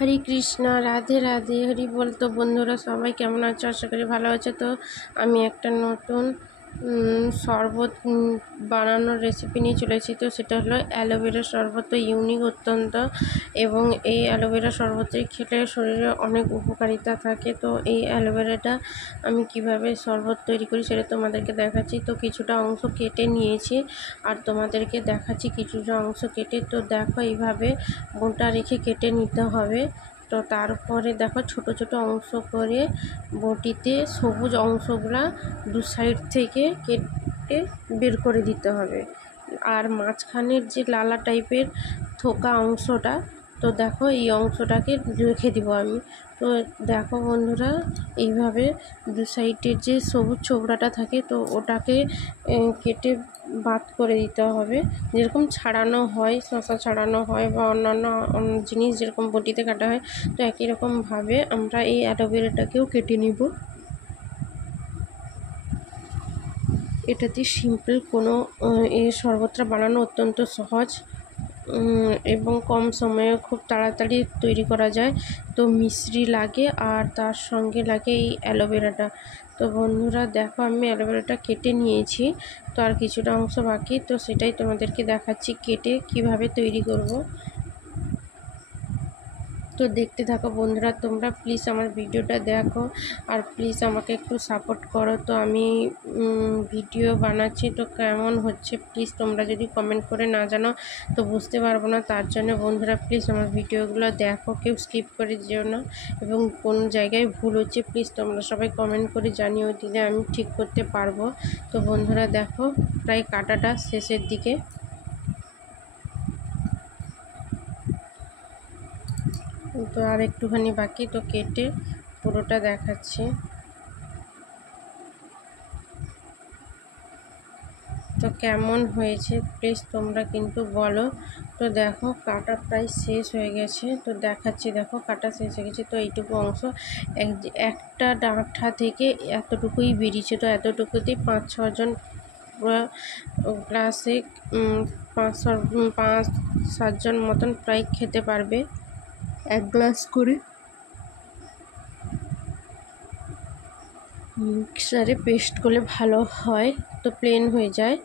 হরে কৃষ্ণ, রাধে রাধে, হরি বল। তো বন্ধুরা সবাই কেমন আছো? আশা করি ভালো আছে। তো আমি একটা নতুন শরবত বানানোর রেসিপি নিয়ে চলেছি। তো সেটা হলো অ্যালোভেরা শরবত। তো ইউনিক অত্যন্ত, এবং এই অ্যালোভেরা শরবতটি খেলে শরীরে অনেক উপকারিতা থাকে। তো এই অ্যালোভেরাটা আমি কিভাবে শরবত তৈরি করি সেটা তোমাদেরকে দেখাচ্ছি। তো কিছুটা অংশ কেটে নিয়েছি আর তোমাদেরকে দেখাচ্ছি কিছুটা অংশ কেটে। তো দেখো এইভাবে বোটা রেখে কেটে নিতে হবে। তো তারপরে দেখো ছোট ছোট অংশ করে বটিতে সবুজ অংশগুলা দু সাইড থেকে কেটে বের করে দিতে হবে। আর মাঝখানের যে লালা টাইপের থোকা অংশটা, তো দেখো এই অংশটাকে রেখে দিব আমি। তো দেখো বন্ধুরা, এইভাবে দু সাইডের যে সবুজ ছোবড়াটা থাকে তো ওটাকে কেটে বাদ করে দিতে হবে। যেরকম ছাড়ানো হয়, শসা ছাড়ানো হয় বা অন্যান্য জিনিস যেরকম বটিতে কাটা হয়, তো একই রকমভাবে আমরা এই অ্যালোভেরাটাকেও কেটে নিব। এটাতে সিম্পল কোনো এই শরবতটা বানানো অত্যন্ত সহজ এবং কম সময়ে খুব তাড়াতাড়ি তৈরি করা যায়। তো মিশ্রি লাগে আর তার সঙ্গে লাগে এই অ্যালোভেরাটা। তো বন্ধুরা দেখো, আমি অ্যালোভেরাটা কেটে নিয়েছি। তো আর কিছুটা অংশ বাকি, তো সেটাই তোমাদেরকে দেখাচ্ছি কেটে কিভাবে তৈরি করব। তো দেখতে থাকো বন্ধুরা, তোমরা প্লিজ আমার ভিডিওটা দেখো আর প্লিজ আমাকে একটু সাপোর্ট করো। তো আমি ভিডিও বানাচ্ছি, তো কেমন হচ্ছে প্লিজ তোমরা যদি কমেন্ট করে না জানো তো বুঝতে পারবো না। তার জন্য বন্ধুরা প্লিজ আমার ভিডিওগুলো দেখো, কেউ স্কিপ করে যেও না, এবং কোন জায়গায় ভুল হচ্ছে প্লিজ তোমরা সবাই কমেন্ট করে জানিয়ে দিলে আমি ঠিক করতে পারবো। তো বন্ধুরা দেখো, প্রায় কাটাটা শেষের দিকে। তো আর একটুখানি বাকি, তো কেটে পুরোটা দেখাচ্ছি। তো কেমন হয়েছে প্লিজ তোমরা কিন্তু বলো। তো দেখো কাটা প্রায় শেষ হয়ে গেছে, তো দেখাচ্ছি। দেখো কাটা শেষ হয়ে গেছে। তো এইটুকু অংশ একটা ডাঁটা থেকে এতটুকুই বেরিয়েছে। তো এতটুকুতেই 5-6 জন গ্লাসে 5-7 জন মতন প্রায় খেতে পারবে 1 গ্লাস করে। মিক্সারে পেস্ট করলে ভালো হয়, তো প্লেন হয়ে যায়।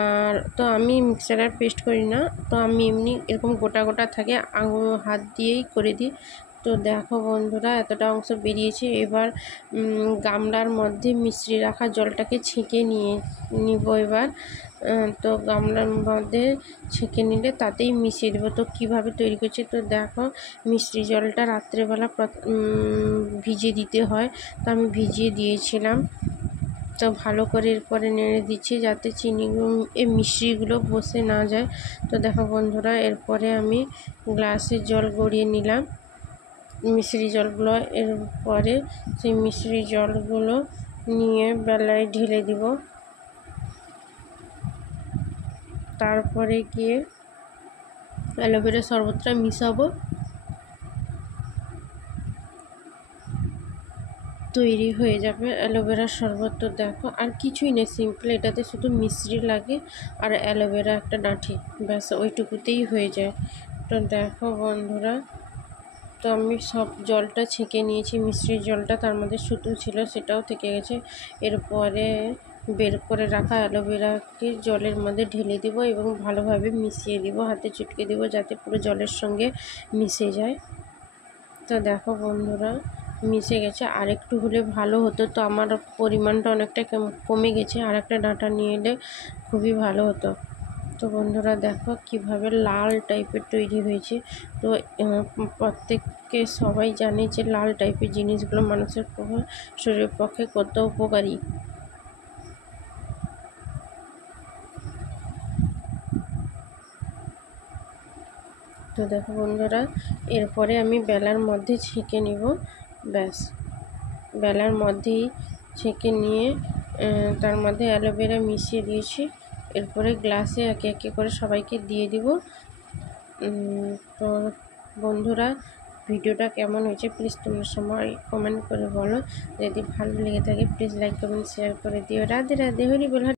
আর তো আমি মিক্সারে পেস্ট করি না, তো আমি এমনি এরকম গোটা গোটা থাকে হাত দিয়েই করে দিই। তো দেখো বন্ধুরা, এতটা অংশ বেরিয়েছে। এবার গামলার মধ্যে মিশ্রি রাখা জলটাকে ছেঁকে নিব এবার। তো গামলার মধ্যে ছেঁকে নিলে তাতেই মিশিয়ে দেবো। তো কীভাবে তৈরি করছি তো দেখো, মিষ্টি জলটা রাত্রেবেলা ভিজিয়ে দিতে হয়, তো আমি ভিজিয়ে দিয়েছিলাম। তো ভালো করে এরপরে নেড়ে দিচ্ছি যাতে মিষ্টিগুলো বসে না যায়। তো দেখো বন্ধুরা, এরপরে আমি গ্লাসে জল গড়িয়ে নিলাম মিশ্রি জলগুলো। এরপরে সেই মিশ্রি জলগুলো নিয়ে বেলায় ঢেলে দিব। তারপরে গিয়ে অ্যালোভেরা শরবতটা মিশাবো। তৈরি হয়ে যাবে অ্যালোভেরা শরবত। তো দেখো আর কিছুই নেই, সিম্পল। এটাতে শুধু মিশ্রি লাগে আর অ্যালোভেরা একটা ডাঁটি, ব্যাস ওইটুকুতেই হয়ে যায়। তো দেখো বন্ধুরা, তো আমি সব জলটা ছেঁকে নিয়েছি, মিশ্রির জলটা, তার মধ্যে সুতো ছিল সেটাও থেকে গেছে। এরপরে বের করে রাখা অ্যালোভেরাকে জলের মধ্যে ঢেলে দিব এবং ভালোভাবে মিশিয়ে দিব, হাতে চটকে দিব যাতে পুরো জলের সঙ্গে মিশে যায়। তো দেখো বন্ধুরা, মিশে গেছে। আর একটু হলে ভালো হতো, তো আমার পরিমাণটা অনেকটা কমে গেছে। আর একটা ডাঁটা নিয়ে এলে খুবই ভালো হতো। তো বন্ধুরা দেখো কিভাবে লাল টাইপের তৈরি হয়েছে। তো প্রত্যেককে সবাই জানে যে লাল টাইপের জিনিসগুলো মানুষের শরীরের পক্ষে কত উপকারী। তো দেখো বন্ধুরা, এরপরে আমি বেলার মধ্যে ছেঁকে নিব, ব্যাস বেলার মধ্যেই ছেঁকে নিয়ে তার মধ্যে অ্যালোভেরা মিশিয়ে দিয়েছি। এরপরে গ্লাসে একে একে করে সবাইকে দিয়ে দিব। তো বন্ধুরা, ভিডিওটা কেমন হয়েছে প্লিজ তোমরা সবাই কমেন্ট করে বলো। যদি ভালো লেগে থাকে প্লিজ লাইক কমেন্ট শেয়ার করে দিও। রাধে রাধে, হরি বল।